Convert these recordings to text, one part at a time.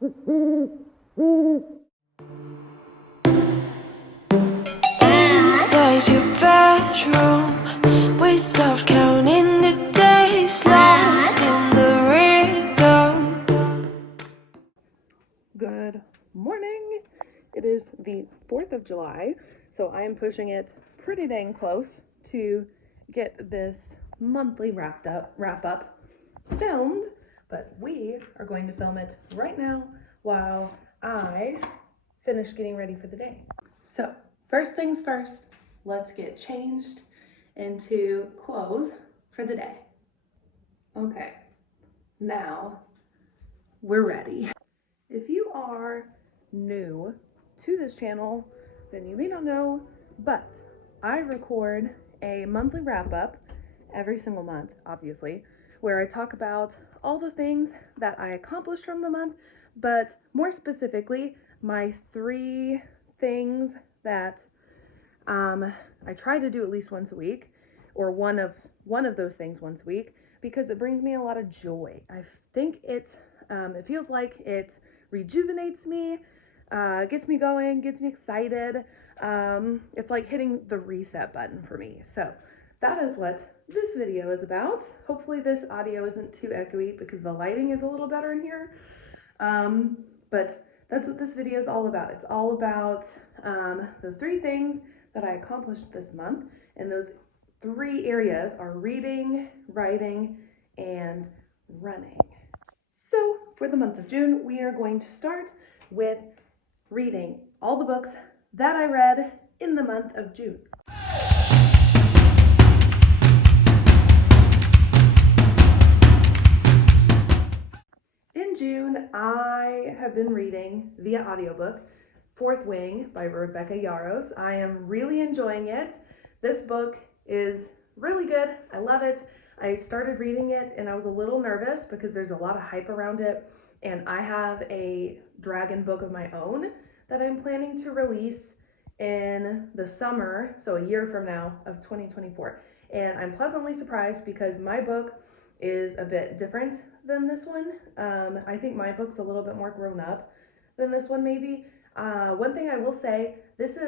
Inside your bedroom, we stopped counting the days, lost in the rhythm. Good morning. It is the 4th of July, so I am pushing it pretty dang close to get this monthly wrap up filmed, but we are going to film it right now while I finish getting ready for the day. So, first things first, let's get changed into clothes for the day. Okay, now we're ready. If you are new to this channel, then you may not know, but I record a monthly wrap up every single month, obviously, where I talk about all the things that I accomplished from the month, but more specifically, my 3 things that I try to do at least once a week, or one of those things once a week, because it brings me a lot of joy. I think it feels like it rejuvenates me, gets me going, gets me excited. It's like hitting the reset button for me. So that is what this video is about. Hopefully this audio isn't too echoey because the lighting is a little better in here. But that's what this video is all about. It's all about the 3 things that I accomplished this month, and those 3 areas are reading, writing, and running. So for the month of June, we are going to start with reading all the books that I read in the month of June. In June, I have been reading via audiobook Fourth Wing by Rebecca Yarros. I am really enjoying it. This book is really good. I love it. I started reading it and I was a little nervous because there's a lot of hype around it, and I have a dragon book of my own that I'm planning to release in the summer, so a year from now, of 2024. And I'm pleasantly surprised because my book is a bit different than this one. I think my book's a little bit more grown up than this one maybe. One thing I will say, this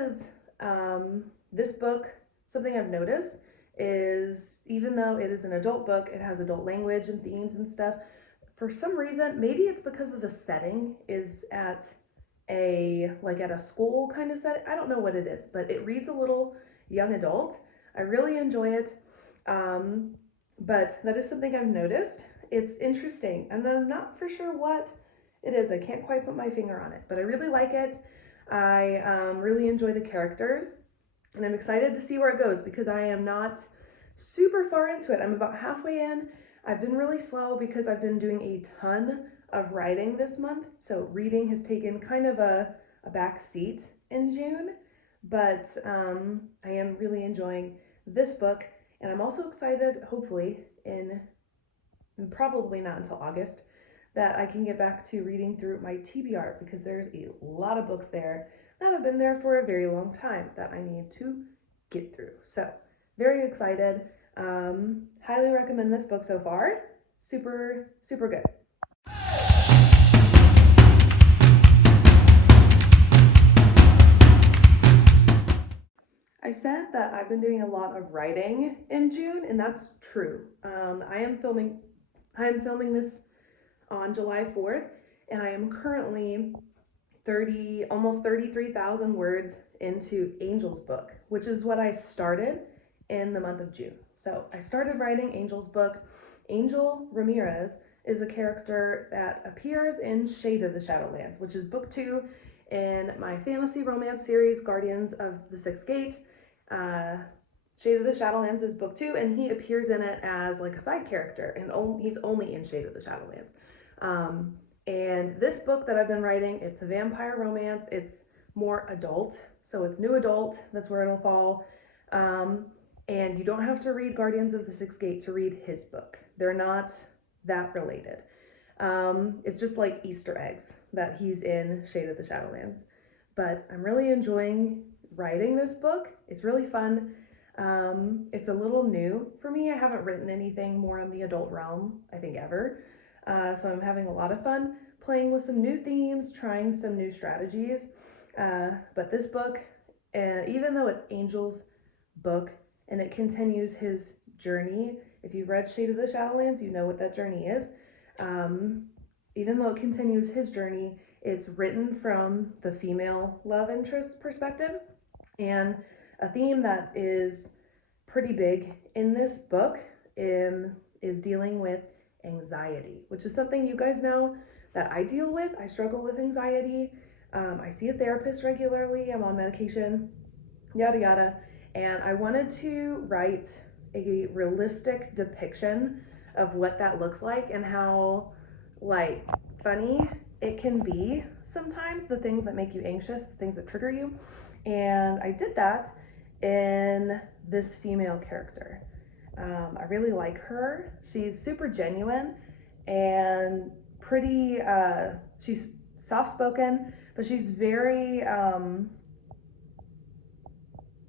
book, something I've noticed is, even though it is an adult book, it has adult language and themes and stuff. For some reason, maybe it's because of the setting is at a school kind of setting. I don't know what it is, but it reads a little young adult. I really enjoy it. But that is something I've noticed. It's interesting, and I'm not for sure what it is. I can't quite put my finger on it, but I really like it. I really enjoy the characters, and I'm excited to see where it goes because I am not super far into it. I'm about halfway in. I've been really slow because I've been doing a ton of writing this month, so reading has taken kind of a back seat in June, but I am really enjoying this book, and I'm also excited, hopefully, in probably not until August, that I can get back to reading through my TBR, because there's a lot of books there that have been there for a very long time that I need to get through. So very excited. Highly recommend this book so far. Super, super good. I said that I've been doing a lot of writing in June, and that's true. I am filming this on July 4th, and I am currently almost 33,000 words into Angel's book, which is what I started in the month of June. So I started writing Angel's book. Angel Ramirez is a character that appears in Shade of the Shadowlands, which is book 2 in my fantasy romance series, Guardians of the Sixth Gate. Shade of the Shadowlands is book 2, and he appears in it as like a side character, and he's only in Shade of the Shadowlands. And this book that I've been writing, it's a vampire romance. It's more adult, so it's new adult. That's where it'll fall. And you don't have to read Guardians of the Sixth Gate to read his book. They're not that related. It's just like Easter eggs that he's in Shade of the Shadowlands. But I'm really enjoying writing this book. It's really fun. It's a little new for me. I haven't written anything more in the adult realm, I think, ever. So I'm having a lot of fun playing with some new themes, trying some new strategies. But this book, even though it's Angel's book and it continues his journey, if you've read Shade of the Shadowlands, you know what that journey is. Even though it continues his journey, it's written from the female love interest perspective. And a theme that is pretty big in this book is dealing with anxiety, which is something you guys know that I deal with. I struggle with anxiety. I see a therapist regularly. I'm on medication, yada yada. And I wanted to write a realistic depiction of what that looks like and how like funny it can be sometimes, the things that make you anxious, the things that trigger you. And I did that in this female character. I really like her. She's super genuine and pretty, she's soft-spoken, but she's very,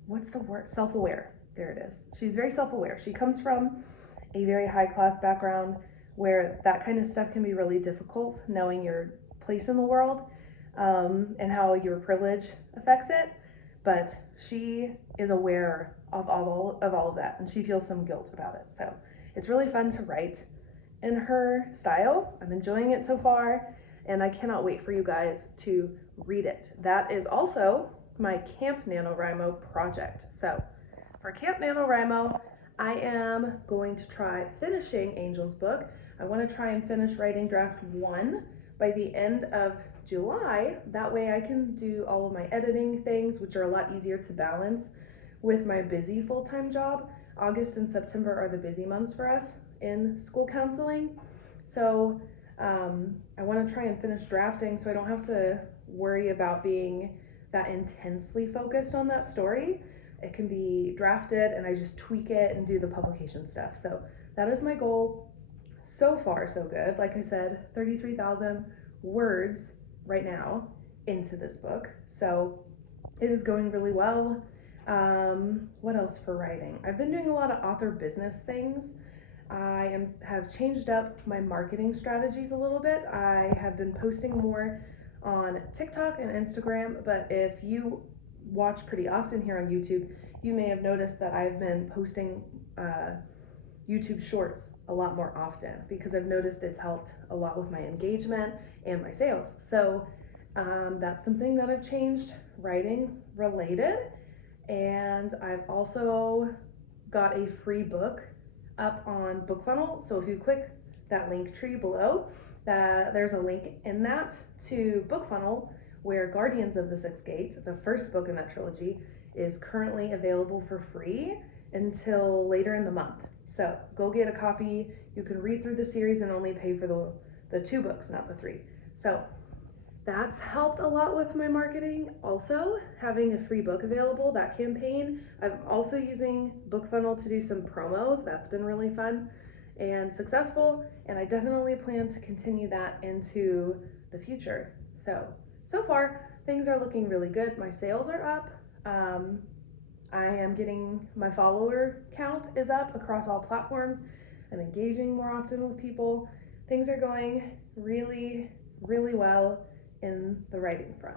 what's the word? Self-aware. There it is. She's very self-aware. She comes from a very high-class background where that kind of stuff can be really difficult, knowing your place in the world, and how your privilege affects it. But she is aware of all of that, and she feels some guilt about it. So it's really fun to write in her style. I'm enjoying it so far, and I cannot wait for you guys to read it. That is also my Camp NaNoWriMo project. So for Camp NaNoWriMo, I am going to try finishing Angel's book. I want to try and finish writing draft 1 by the end of July. That way I can do all of my editing things, which are a lot easier to balance with my busy full-time job. August and September are the busy months for us in school counseling. So I want to try and finish drafting so I don't have to worry about being that intensely focused on that story. It can be drafted and I just tweak it and do the publication stuff. So that is my goal. So far, so good. Like I said, 33,000 words right now into this book. So it is going really well. What else for writing? I've been doing a lot of author business things. I have changed up my marketing strategies a little bit. I have been posting more on TikTok and Instagram, but if you watch pretty often here on YouTube, you may have noticed that I've been posting YouTube shorts a lot more often because I've noticed it's helped a lot with my engagement and my sales. So that's something that I've changed, writing related. And I've also got a free book up on BookFunnel. So if you click that link tree below, there's a link in that to BookFunnel where Guardians of the Sixth Gate, the first book in that trilogy, is currently available for free until later in the month. So go get a copy. You can read through the series and only pay for the 2 books, not the 3. So that's helped a lot with my marketing. Also, having a free book available, that campaign. I'm also using BookFunnel to do some promos. That's been really fun and successful, and I definitely plan to continue that into the future. So far, things are looking really good. My sales are up. I am getting, my follower count is up across all platforms. I'm engaging more often with people. Things are going really, really well in the writing front.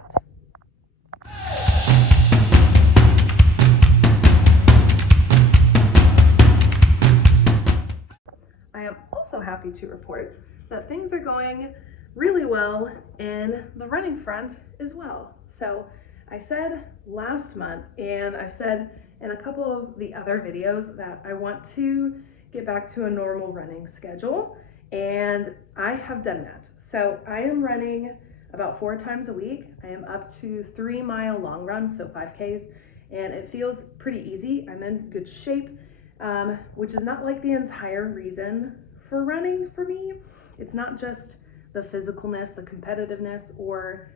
I am also happy to report that things are going really well in the running front as well. So I said last month, and I've said in a couple of the other videos, that I want to get back to a normal running schedule, and I have done that. So I am running about 4 times a week. I am up to 3-mile long runs, so 5Ks, and it feels pretty easy. I'm in good shape, which is not like the entire reason for running for me. It's not just the physicalness, the competitiveness, or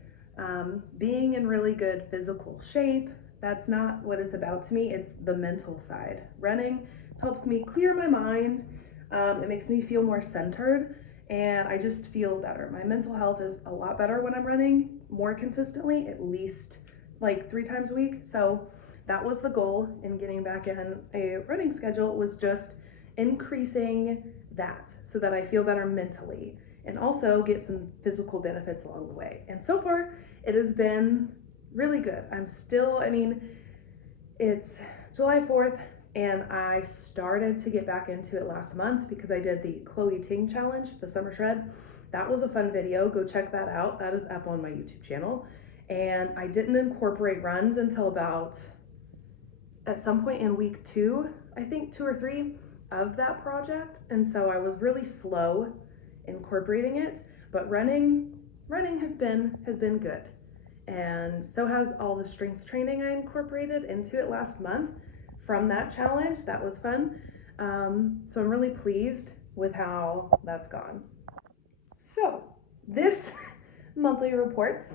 being in really good physical shape. That's not what it's about to me. It's the mental side. Running helps me clear my mind. It makes me feel more centered, and I just feel better. My mental health is a lot better when I'm running more consistently, at least like 3 times a week. So that was the goal in getting back in a running schedule, was just increasing that so that I feel better mentally. and also get some physical benefits along the way. And so far, it has been really good. It's July 4th, and I started to get back into it last month because I did the Chloe Ting challenge, the summer shred. That was a fun video. Go check that out. That is up on my YouTube channel. And I didn't incorporate runs until about at some point in week 2, I think 2 or 3 of that project. And so I was really slow incorporating it, but running has been good. And so has all the strength training I incorporated into it last month from that challenge. That was fun. So I'm really pleased with how that's gone. So this monthly report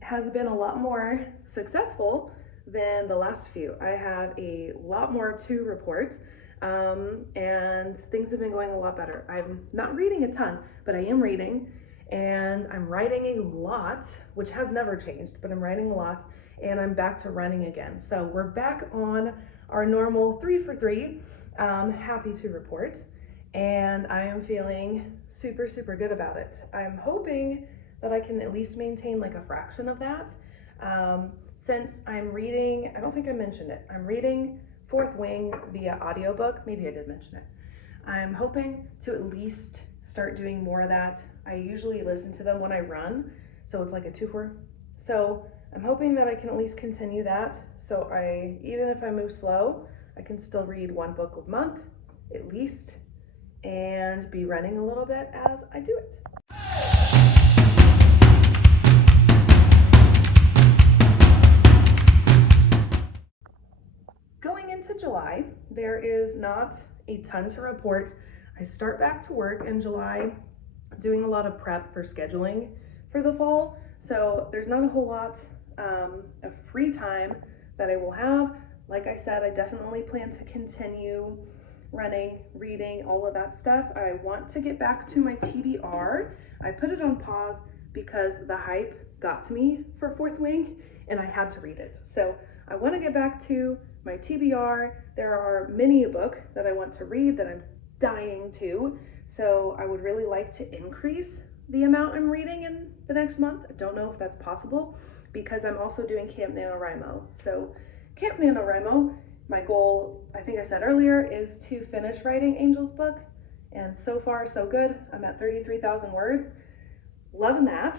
has been a lot more successful than the last few. I have a lot more to report, and things have been going a lot better. I'm not reading a ton, but I am reading, and I'm writing a lot, which has never changed, but I'm writing a lot, and I'm back to running again. So we're back on our normal 3 for 3. Happy to report, and I am feeling super, super good about it. I'm hoping that I can at least maintain like a fraction of that. Since I'm reading, I don't think I mentioned it, I'm reading Fourth Wing via audiobook. Maybe I did mention it. I'm hoping to at least start doing more of that. I usually listen to them when I run, so it's like a 2-for. So I'm hoping that I can at least continue that. So even if I move slow, I can still read 1 book a month at least, and be running a little bit as I do it. Going into July, there is not a ton to report. I start back to work in July, doing a lot of prep for scheduling for the fall. So there's not a whole lot of free time that I will have. Like I said, I definitely plan to continue running, reading, all of that stuff. I want to get back to my TBR. I put it on pause because the hype got to me for Fourth Wing and I had to read it. So I want to get back to my TBR. There are many a book that I want to read that I'm dying to. So I would really like to increase the amount I'm reading in the next month. I don't know if that's possible because I'm also doing Camp NaNoWriMo. So Camp NaNoWriMo, my goal, I think I said earlier, is to finish writing Angel's book. And so far, so good. I'm at 33,000 words. Loving that.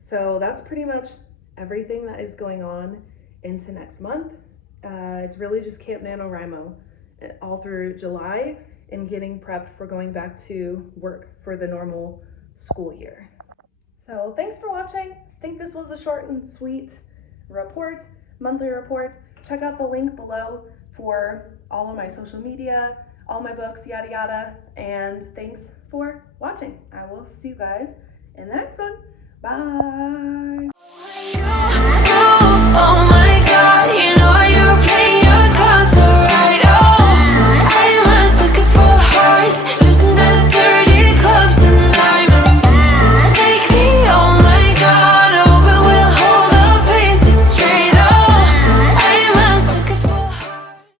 So that's pretty much everything that is going on into next month. It's really just Camp NaNoWriMo all through July and getting prepped for going back to work for the normal school year. So thanks for watching. I think this was a short and sweet report, monthly report. Check out the link below for all of my social media, all my books, yada yada. And thanks for watching. I will see you guys in the next one. Bye.